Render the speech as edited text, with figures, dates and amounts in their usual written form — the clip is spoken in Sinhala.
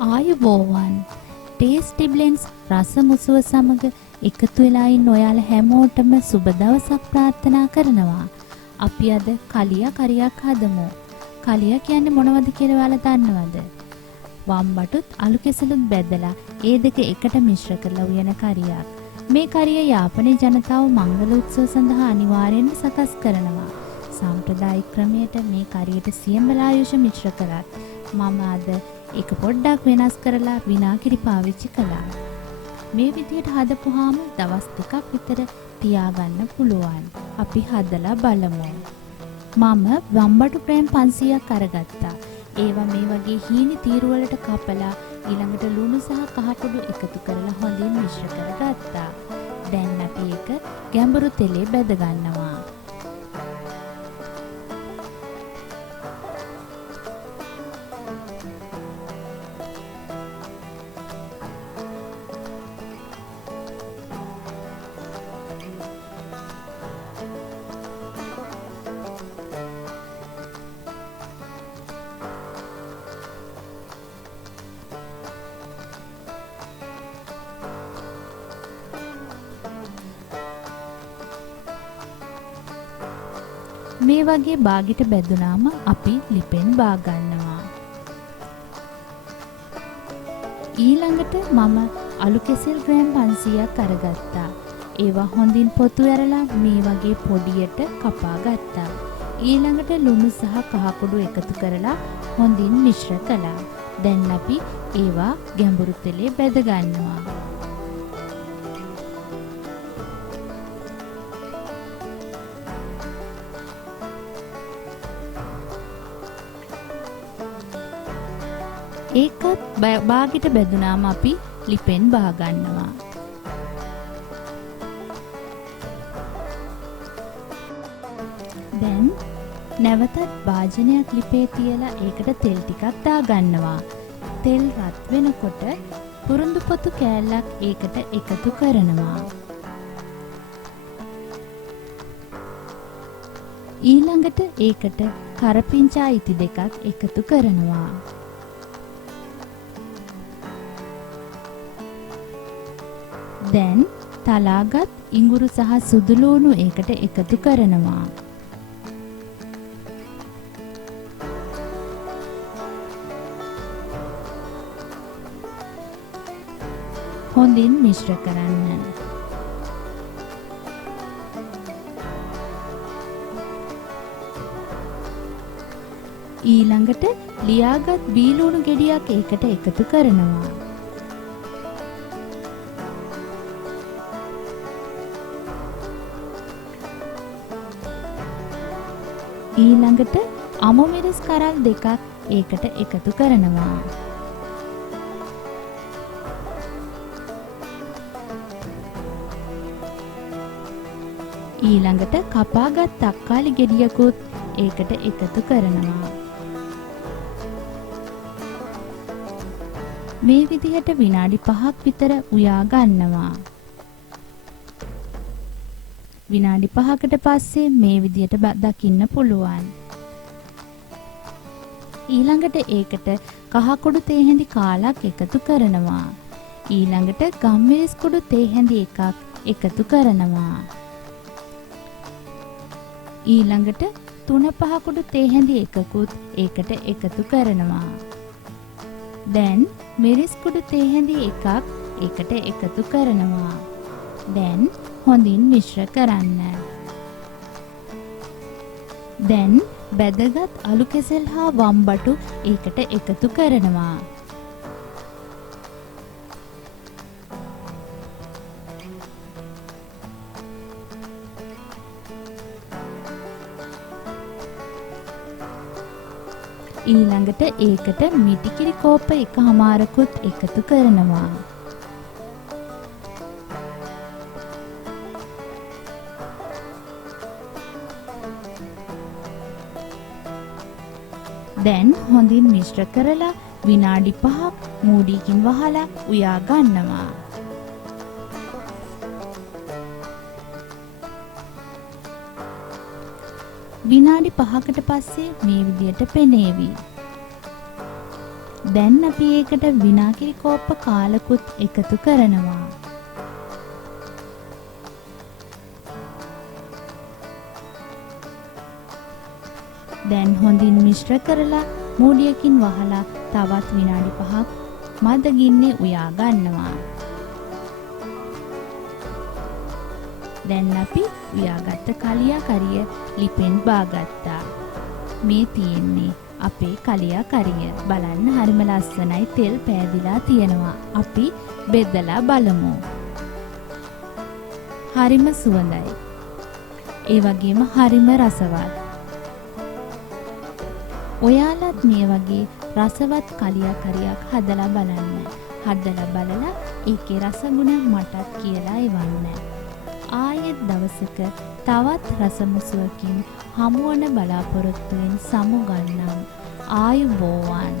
ආයුබෝවන් ටේස්ටි බ්ලෙන්ඩ්ස් රස මුසුව සමග එකතු වෙලා ඉන්න ඔයාලා හැමෝටම සුබ දවසක් ප්‍රාර්ථනා කරනවා. අපි අද කලියා කරියක් හදමු. කලියා කියන්නේ මොනවද කියලා ඔයාලා දන්නවද? වම්බටුත් අලු කෙසෙලුත් බෙදලා ඒ දෙක එකට මිශ්‍ර කරලා උයන කරියක්. මේ කරිය යාපනයේ ජනතාව මංගල උත්සව සඳහා අනිවාර්යෙන්ම සකස් කරනවා. සාම්ප්‍රදායික ක්‍රමයට මේ කරියට සියඹලායුෂ මිශ්‍ර කරත් මම අද ඒක පොඩ්ඩක් වෙනස් කරලා විනාගිරි පාවිච්චි කළා. මේ විදිහට හදපුවාම දවස් දෙකක් විතර තියාගන්න පුළුවන්. අපි හදලා බලමු. මම වම්බටු ප්‍රේම් 500ක් අරගත්තා. ඒවා මේ වගේ හීනි තීරු වලට කපලා ඊළඟට ලුණු සහ කහ කුඩු එකතු කරලා හොඳින් මිශ්‍ර කරගත්තා. දැන් අපි ඒක ගැඹුරු තෙලේ බැද ගන්නවා. මේ වගේ බාගෙට බැදුනාම අපි ලිපෙන් බා ගන්නවා. ඊළඟට මම අලු කෙසෙල් ග්‍රෑම් 500ක් අරගත්තා. ඒවා හොඳින් පොතු ඇරලා මේ වගේ පොඩියට කපා ගත්තා. ඊළඟට ලුණු සහ කහ කුඩු එකතු කරලා හොඳින් මිශ්‍ර කළා. දැන් අපි ඒවා ගැඹුරු තෙලේ බැද ගන්නවා. ඒකත් බාගෙට බෙදුනාම අපි ලිපෙන් බා ගන්නවා. දැන් නැවතත් භාජනයක් ලිපේ තියලා ඒකට තෙල් ටිකක් දා ගන්නවා. තෙල් රත් වෙනකොට පුරුඳු පොතු කෑල්ලක් ඒකට එකතු කරනවා. ඊළඟට ඒකට කරපිංචා ඉති දෙකක් එකතු කරනවා. දැන් තලාගත් ඉඟුරු සහ සුදු ලුණු ඒකට එකතු කරනවා. හොඳින් මිශ්‍ර කරන්න. ඊළඟට ලියාගත් බීලුණු ගෙඩියක් ඒකට එකතු කරනවා. ඊළඟට අමු මිරිස් කරල් දෙකක් ඒකට එකතු කරනවා. ඊළඟට කපාගත් තක්කාලි ගෙඩියකුත් ඒකට එකතු කරනවා. මේ විදිහට විනාඩි 5ක් විතර උයා ගන්නවා. විනාඩි 5කට පස්සේ මේ විදියට දකින්න පුළුවන්. ඊළඟට ඒකට කහ කුඩු තේ හැඳි කාලක් එකතු කරනවා. ඊළඟට ගම්මිරිස් කුඩු තේ හැඳි එකක් එකතු කරනවා. ඊළඟට 3-5 කුඩු තේ හැඳි එකකුත් ඒකට එකතු කරනවා. දැන් මිරිස් කුඩු තේ හැඳි එකක් ඒකට එකතු කරනවා. දැන් හොඳින් මිශ්‍ර කරන්න. දැන් බැදගත් අලු කෙසෙල් හා වම්බටු ඒකට එකතු කරනවා. ඊළඟට ඒකට මිටිකිරි කෝප්ප එකමාරකුත් එකතු කරනවා. දැන් හොඳින් මිශ්‍ර කරලා විනාඩි 5ක් මූඩියකින් වහලා උයා ගන්නවා. විනාඩි 5කට පස්සේ මේ විදියට පෙනේවි. දැන් අපි ඒකට විනාකිරි කෝප්ප කාලකුත් එකතු කරනවා. දැන් හොඳින් මිශ්‍ර කරලා මූඩියකින් වහලා තවත් විනාඩි 5ක් මද ගින්නේ උයා ගන්නවා. දැන් අපි උයාගත්ත කලියා කරිය ලිපෙන් බාගත්තා. මේ තියෙන්නේ අපේ කලියා කරිය. බලන්න හරිම ලස්සනයි, තෙල් පෑදිලා තියෙනවා. අපි බෙදලා බලමු. හරිම සුවඳයි. ඒ වගේම හරිම රසවත්. ඔයාලත් මේ වගේ රසවත් කලියා කරියක් හදලා බලන්න. හදලා බලලා ඒකේ රසගුණ මටත් කියලා එවන්න. ආයෙත් දවසක තවත් රසමුසුවකින් හමුවන බලාපොරොත්තුවෙන් සමුගන්නම්. ආයුබෝවන්.